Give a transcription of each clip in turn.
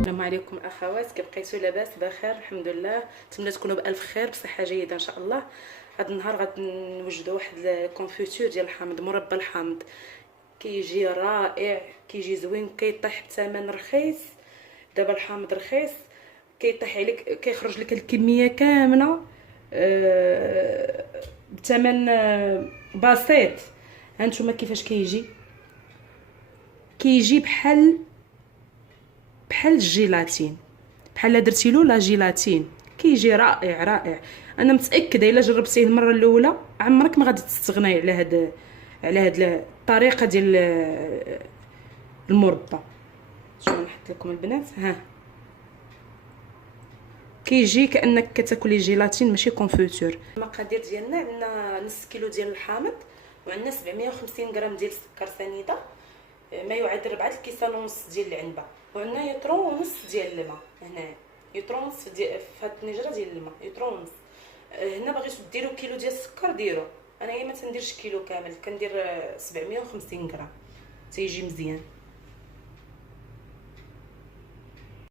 السلام عليكم اخوات، كيف بقيتوا؟ لاباس بخير الحمد لله. نتمنى تكونوا بالف خير بصحه جيده ان شاء الله. هذا النهار غنوجدوا واحد الكونفيتور ديال الحامض، مربى الحامض. كيجي رائع، كيجي زوين، كيطيح بثمن رخيص. دابا الحامض رخيص، كيطيح عليك، كيخرج لك الكميه كامله بثمن بسيط. هانتوما كيفاش كيجي بحال الجيلاتين، بحال درتي له لا جيلاتين. كيجي رائع رائع. انا متاكده الا جربتيه المره الاولى عمرك ما غادي تستغناي على هاد الطريقه ديال المربى. شوفوا نحط لكم البنات، ها كيجي كانك كتاكلي جيلاتين ماشي كونفيتور. المقادير ديالنا: عندنا نص كيلو ديال الحامض، وعندنا 750 غرام ديال السكر سنيده، ما يعادل 4 كيسان ونص ديال العنبه، وعندنا يطرون ونص ديال الماء. هنايا يطرون ونص في هاد الطنجره ديال الماء، يطرون ونص. هنا بغيتو ديروا كيلو ديال السكر ديروا، انايا ما تنديرش كيلو كامل، كندير 750 غرام تيجي مزيان.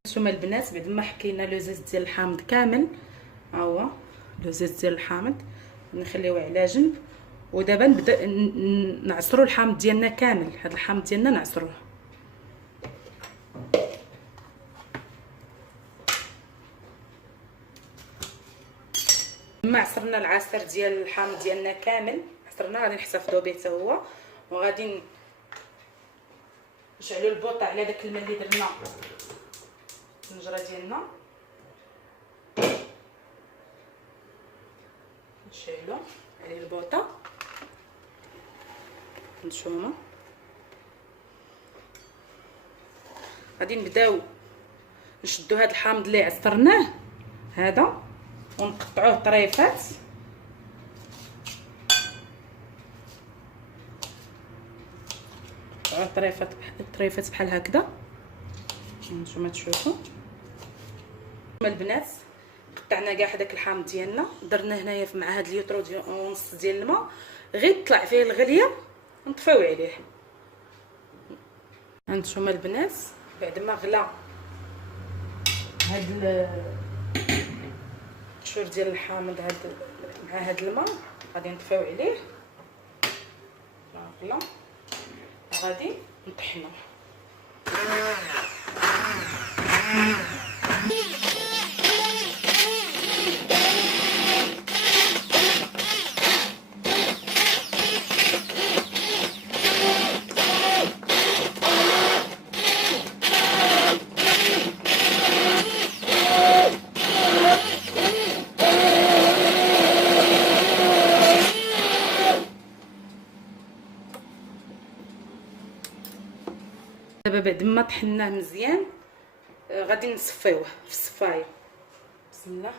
نتوما البنات بعد ما حكينا لو زيت ديال الحامض كامل، ها هو لو زيت ديال الحامض نخليوه على جنب. ودابا نبدا نعصروا الحامض ديالنا كامل. هذا الحامض ديالنا نعصروه. لما عصرنا العصير ديال الحامض ديالنا كامل، عصرنا، غادي نحتفظوا به حتى هو، وغادي نشعلوا البوطه على داك الماء اللي درنا الطنجره ديالنا. نشعلوا عليه البوطه. نتوما غادي نبداو نشدوا هذا الحامض اللي عصرناه هذا ونقطعوه طريفات. طريفات بحال هكذا. نتوما تشوفوا البنات، قطعنا كاع هذاك الحامض ديالنا، درنا هنايا مع هاد الليتر ونص ديال الماء. غير طلع فيه الغليه نطفيو عليه. هانتوما البنات بعد ما غلا هاد القشور ديال الحامض مع هاد الماء، غادي نطفيو عليه. غلا غادي نطحنوه. دابا بعد ما طحناه مزيان غادي نصفيوه في الصفايه. بسم الله.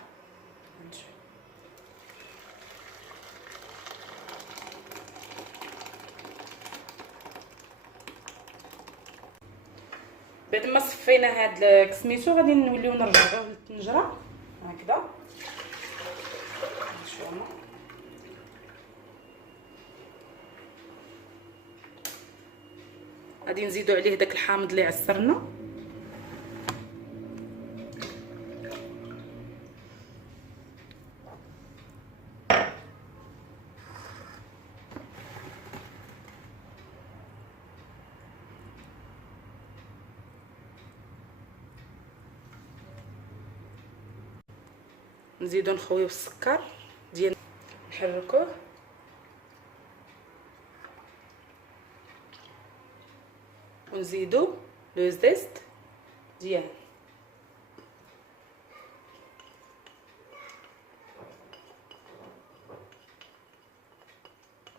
بعد ما صفينا هاد سميتو غادي نوليو نرجعوه للطنجره هكذا. نشوفوا غادي نزيدو عليه داك الحامض اللي عصرنا. نزيدو نخويو السكر ديال، نحركوه. ونزيدو لو زيست ديالنا.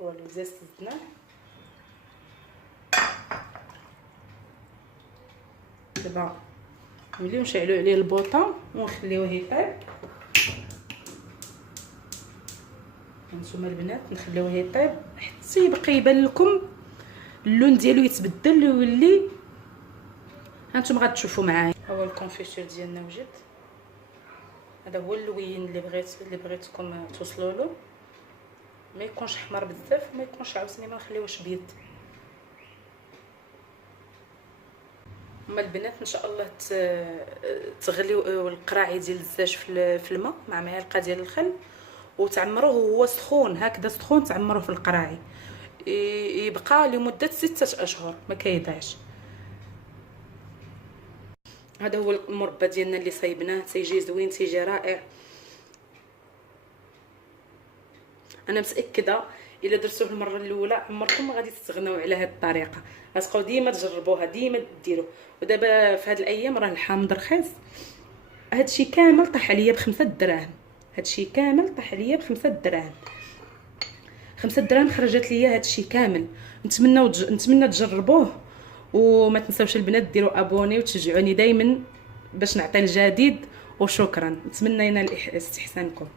هو لو زيست زدناه. دابا نوليو نشعلو عليه البوطه ونخليوه يطيب. هانتوما البنات نخليوه يطيب حتى يبقى يبان لكم اللون ديالو يتبدل ويولي. هانتوما غتشوفوا معايا. هو الكونفيتور ديالنا وجد. هذا هو اللوين اللي بغيتكم توصلوا له. ما يكونش حمر بزاف وما يكونش عاوزني ما نخليوش بيض. هما البنات ان شاء الله تغليو القراعي ديال الدجاج في الماء مع معلقه ديال الخل وتعمروه وهو سخون هكذا سخون، تعمروه في القراعي يبقى لمده 6 اشهر ما كيضيعش. هذا هو المربى ديالنا اللي صايبناه، تيجي زوين تيجي رائع. انا متاكده الا درتوه المره الاولى عمركم ما غادي تستغناو على هذه الطريقه، غتبقاو ديما تجربوها ديما ديروا. ودابا في هاد الايام راه الحامض رخيص، هادشي كامل طاح عليا ب5 دراهم، هادشي كامل طاح عليا ب5 دراهم، 5 دراهم خرجت ليا هادشي كامل. نتمنى تجربوه، وما تنساوش البنات ديروا ابوني وتشجعوني دائما باش نعطي الجديد. وشكرا، نتمنى ينال استحسانكم.